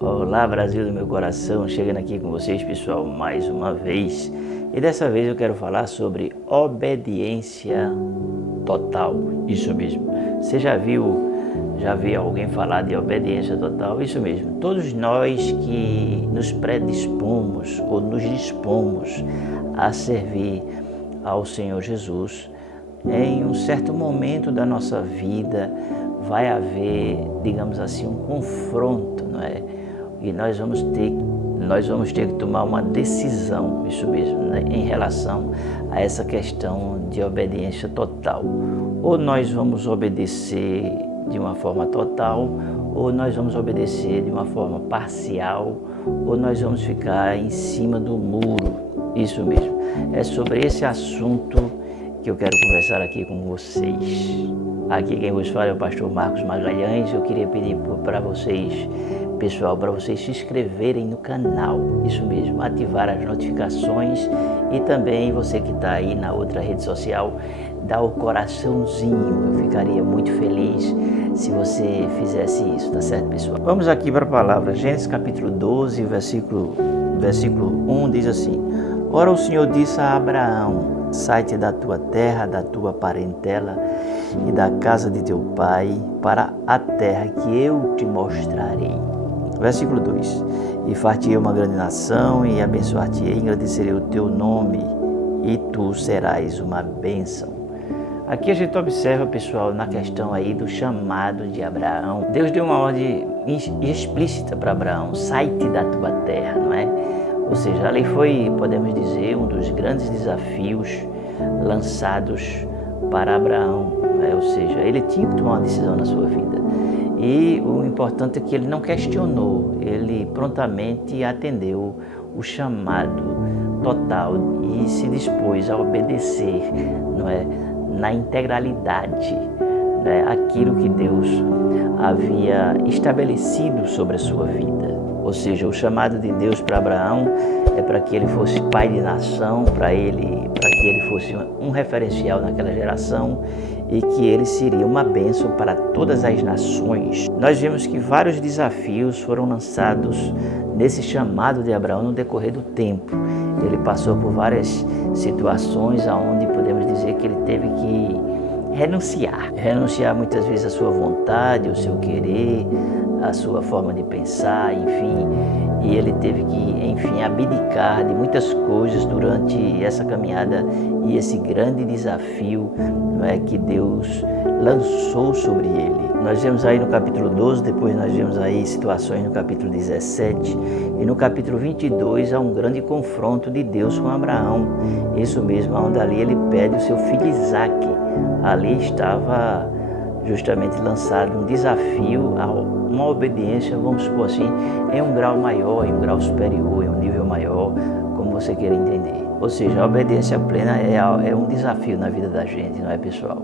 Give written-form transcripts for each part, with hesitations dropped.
Olá, Brasil do meu coração, chegando aqui com vocês, pessoal, mais uma vez. E dessa vez eu quero falar sobre obediência total. Isso mesmo. Você já viu alguém falar de obediência total? Isso mesmo. Todos nós que nos predispomos ou nos dispomos a servir ao Senhor Jesus, em um certo momento da nossa vida vai haver, digamos assim, um confronto, não é? E nós vamos ter que tomar uma decisão, isso mesmo, né, em relação a essa questão de obediência total. Ou nós vamos obedecer de uma forma total, ou nós vamos obedecer de uma forma parcial, ou nós vamos ficar em cima do muro. Isso mesmo. É sobre esse assunto que eu quero conversar aqui com vocês. Aqui quem vos fala é o pastor Marcos Magalhães. Eu queria pedir para vocês, pessoal, para vocês se inscreverem no canal, isso mesmo, ativar as notificações e também você que está aí na outra rede social, dá o coraçãozinho. Eu ficaria muito feliz se você fizesse isso, tá certo, pessoal? Vamos aqui para a palavra. Gênesis capítulo 12, versículo 1 diz assim: Ora o Senhor disse a Abraão: sai-te da tua terra, da tua parentela e da casa de teu pai, para a terra que eu te mostrarei. Versículo 2: E far-te-ei uma grande nação, e abençoar-te-ei, engrandecerei o teu nome, e tu serás uma bênção. Aqui a gente observa, pessoal, na questão aí do chamado de Abraão. Deus deu uma ordem explícita para Abraão: sai-te da tua terra, não é? Ou seja, ali foi, podemos dizer, um dos grandes desafios lançados para Abraão, né? Ou seja, ele tinha que tomar uma decisão na sua vida. E o importante é que ele não questionou, ele prontamente atendeu o chamado total e se dispôs a obedecer, não é, na integralidade, né, aquilo que Deus havia estabelecido sobre a sua vida. Ou seja, o chamado de Deus para Abraão é para que ele fosse pai de nação, para que ele fosse um referencial naquela geração e que ele seria uma bênção para todas as nações. Nós vemos que vários desafios foram lançados nesse chamado de Abraão no decorrer do tempo. Ele passou por várias situações onde podemos dizer que ele teve que renunciar muitas vezes à sua vontade, ao seu querer, à sua forma de pensar, enfim, e ele teve que, enfim, abdicar de muitas coisas durante essa caminhada e esse grande desafio, não é, que Deus lançou sobre ele. Nós vemos aí no capítulo 12, depois nós vemos aí situações no capítulo 17 e no capítulo 22 há um grande confronto de Deus com Abraão. Isso mesmo, onde ali ele pede o seu filho Isaque. Ali estava justamente lançado um desafio a uma obediência, vamos supor assim, em um grau maior, em um grau superior, em um nível maior, como você queira entender. Ou seja, a obediência plena é um desafio na vida da gente, não é, pessoal?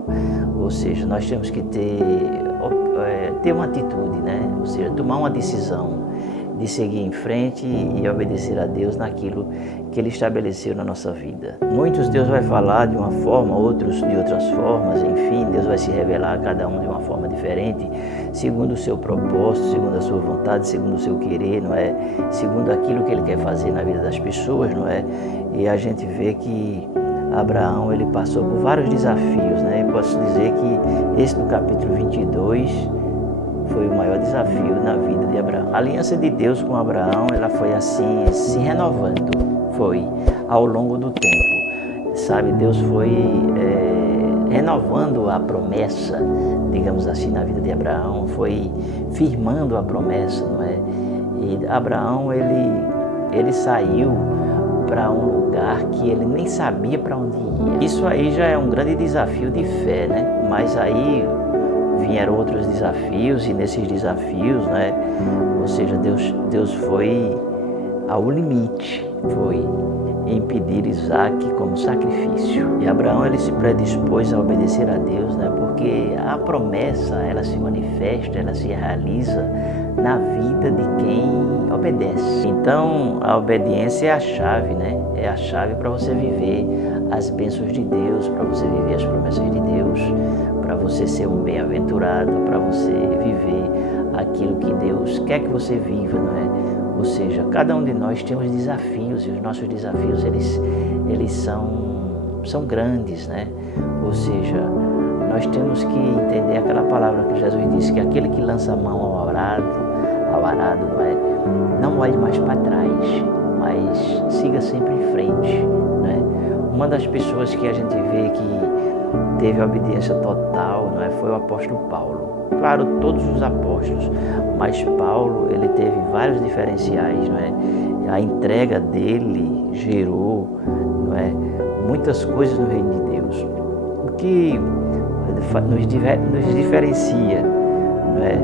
Ou seja, nós temos que ter uma atitude, né? Ou seja, tomar uma decisão de seguir em frente e obedecer a Deus naquilo que Ele estabeleceu na nossa vida. Muitos Deus vai falar de uma forma, outros de outras formas, enfim, Deus vai se revelar a cada um de uma forma diferente, segundo o seu propósito, segundo a sua vontade, segundo o seu querer, não é? Segundo aquilo que Ele quer fazer na vida das pessoas, não é? E a gente vê que Abraão, ele passou por vários desafios, né? Eu posso dizer que esse do capítulo 22 foi o maior desafio na vida de Abraão. A aliança de Deus com Abraão, ela foi assim, se renovando, foi ao longo do tempo, sabe? Deus foi renovando a promessa, digamos assim, na vida de Abraão, foi firmando a promessa, não é? E Abraão, ele saiu para um lugar que ele nem sabia para onde ia. Isso aí já é um grande desafio de fé, né? Mas aí vieram outros desafios e nesses desafios, né? Ou seja, Deus foi ao limite, foi impedir Isaque como sacrifício. E Abraão, ele se predispôs a obedecer a Deus, né? Porque a promessa, ela se manifesta, ela se realiza na vida de quem obedece. Então, a obediência é a chave, né? É a chave para você viver as bênçãos de Deus, para você viver as promessas de Deus, para você ser um bem-aventurado, para você viver aquilo que Deus quer que você viva, não é? Ou seja, cada um de nós temos desafios e os nossos desafios eles são grandes, né? Ou seja, nós temos que entender aquela palavra que Jesus disse, que aquele que lança a mão ao arado, não é? Não olhe mais para trás, mas siga sempre em frente, né? Uma das pessoas que a gente vê que teve obediência total, não é? Foi o apóstolo Paulo. Claro, todos os apóstolos, mas Paulo, ele teve vários diferenciais, não é? A entrega dele gerou, não é, muitas coisas no reino de Deus. O que nos diferencia, não é,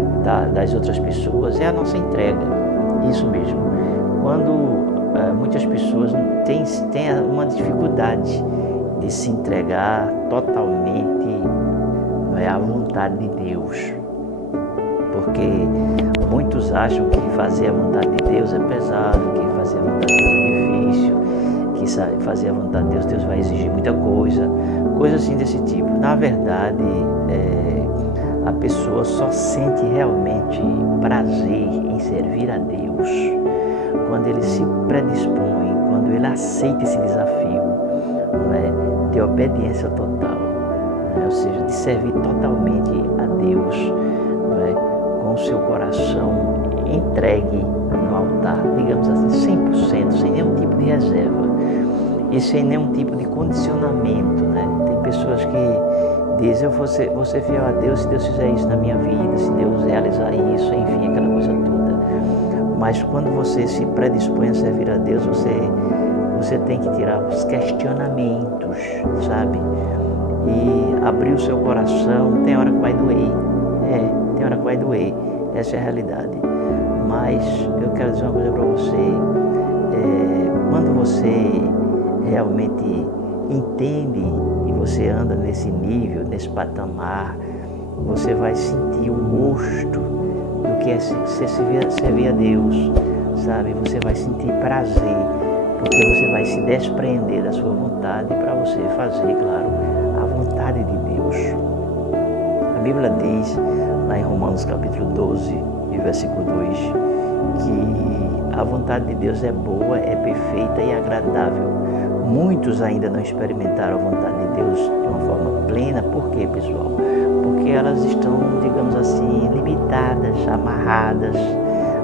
das outras pessoas é a nossa entrega. Isso mesmo. Quando muitas pessoas têm uma dificuldade de se entregar totalmente, não é, à vontade de Deus. Porque muitos acham que fazer a vontade de Deus é pesado, que fazer a vontade de Deus é difícil, que fazer a vontade de Deus vai exigir muita coisa assim desse tipo. Na verdade, a pessoa só sente realmente prazer em servir a Deus quando ele se predispõe, quando ele aceita esse desafio, não é, de obediência total, não é? Ou seja, de servir totalmente a Deus, não é? Com o seu coração entregue no altar, digamos assim, 100%, sem nenhum tipo de reserva e sem nenhum tipo de condicionamento, né? Tem pessoas que dizem, eu vou ser fiel a Deus se Deus fizer isso na minha vida, se Deus realizar isso, enfim, aquela coisa toda. Mas quando você se predispõe a servir a Deus, você tem que tirar os questionamentos, sabe? E abrir o seu coração. Tem hora que vai doer, tem hora que vai doer, essa é a realidade. Mas eu quero dizer uma coisa para você, quando você realmente entende e você anda nesse nível, nesse patamar, você vai sentir o gosto do que é servir a Deus, sabe? Você vai sentir prazer, porque você vai se desprender da sua vontade para você fazer, claro, a vontade de Deus. A Bíblia diz, lá em Romanos capítulo 12, e versículo 2, que a vontade de Deus é boa, é perfeita e agradável. Muitos ainda não experimentaram a vontade de Deus de uma forma plena. Por quê, pessoal? Porque elas estão, digamos assim, limitadas, amarradas,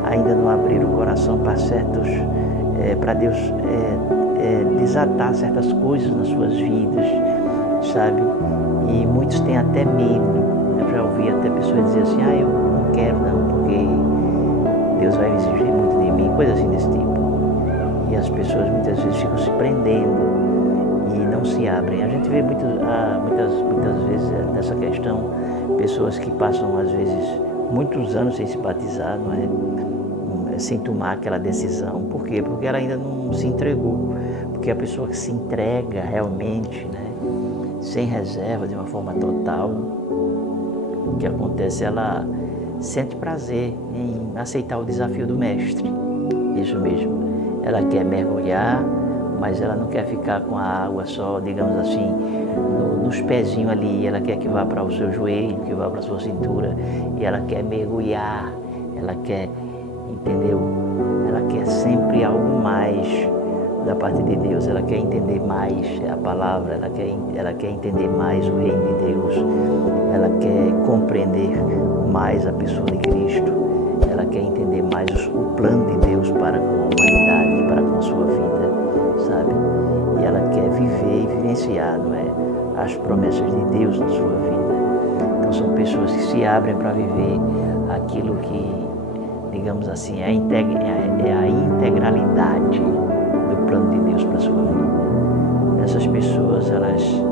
ainda não abriram o coração para Deus desatar certas coisas nas suas vidas, sabe? E muitos têm até medo. Eu já ouvi até pessoas dizer assim, eu não quero não, porque Deus vai exigir muito de mim, coisas assim desse tipo. E as pessoas muitas vezes ficam se prendendo e não se abrem. A gente vê muitas vezes nessa questão, pessoas que passam às vezes muitos anos sem se batizar, não é? Sem tomar aquela decisão. Por quê? Porque ela ainda não se entregou. Porque a pessoa que se entrega realmente, né, sem reserva, de uma forma total, o que acontece, ela sente prazer em aceitar o desafio do mestre. Isso mesmo. Ela quer mergulhar, mas ela não quer ficar com a água só, digamos assim, nos pezinhos ali. Ela quer que vá para o seu joelho, que vá para a sua cintura, e ela quer mergulhar, ela quer, entendeu? Ela quer sempre algo mais da parte de Deus, ela quer entender mais a palavra, ela quer entender mais o reino de Deus, ela quer compreender mais a pessoa de Cristo, ela quer entender mais o plano de Deus para com a humanidade, para com a sua vida, sabe? E ela quer viver e vivenciar, não é, as promessas de Deus na sua vida. Então são pessoas que se abrem para viver aquilo que, digamos assim, é a integralidade do plano de Deus para a sua vida. Essas pessoas, elas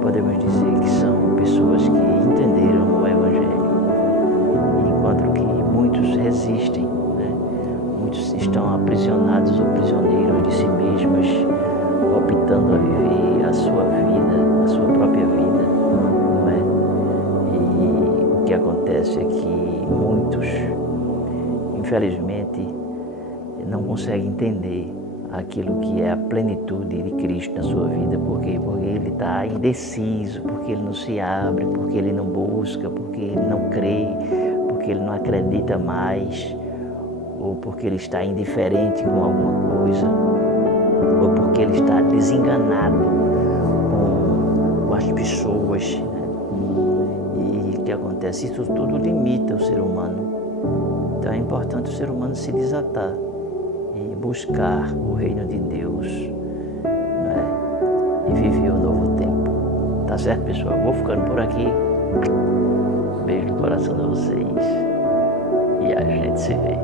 podemos dizer que são pessoas que entenderam o Evangelho, enquanto que muitos resistem, né? Muitos estão aprisionados ou prisioneiros de si mesmos, optando a viver a sua vida, a sua própria vida, não é? E o que acontece é que muitos, infelizmente, não conseguem entender aquilo que é a plenitude de Cristo na sua vida. Por quê? Porque ele está indeciso, porque ele não se abre, porque ele não busca, porque ele não crê, porque porque ele não acredita mais, ou porque ele está indiferente com alguma coisa, ou porque ele está desenganado com as pessoas, né? E o que acontece? Isso tudo limita o ser humano. Então é importante o ser humano se desatar e buscar o reino de Deus, né? E viver o novo tempo. Tá certo, pessoal? Vou ficando por aqui. Beijo no coração de vocês. E a gente se vê.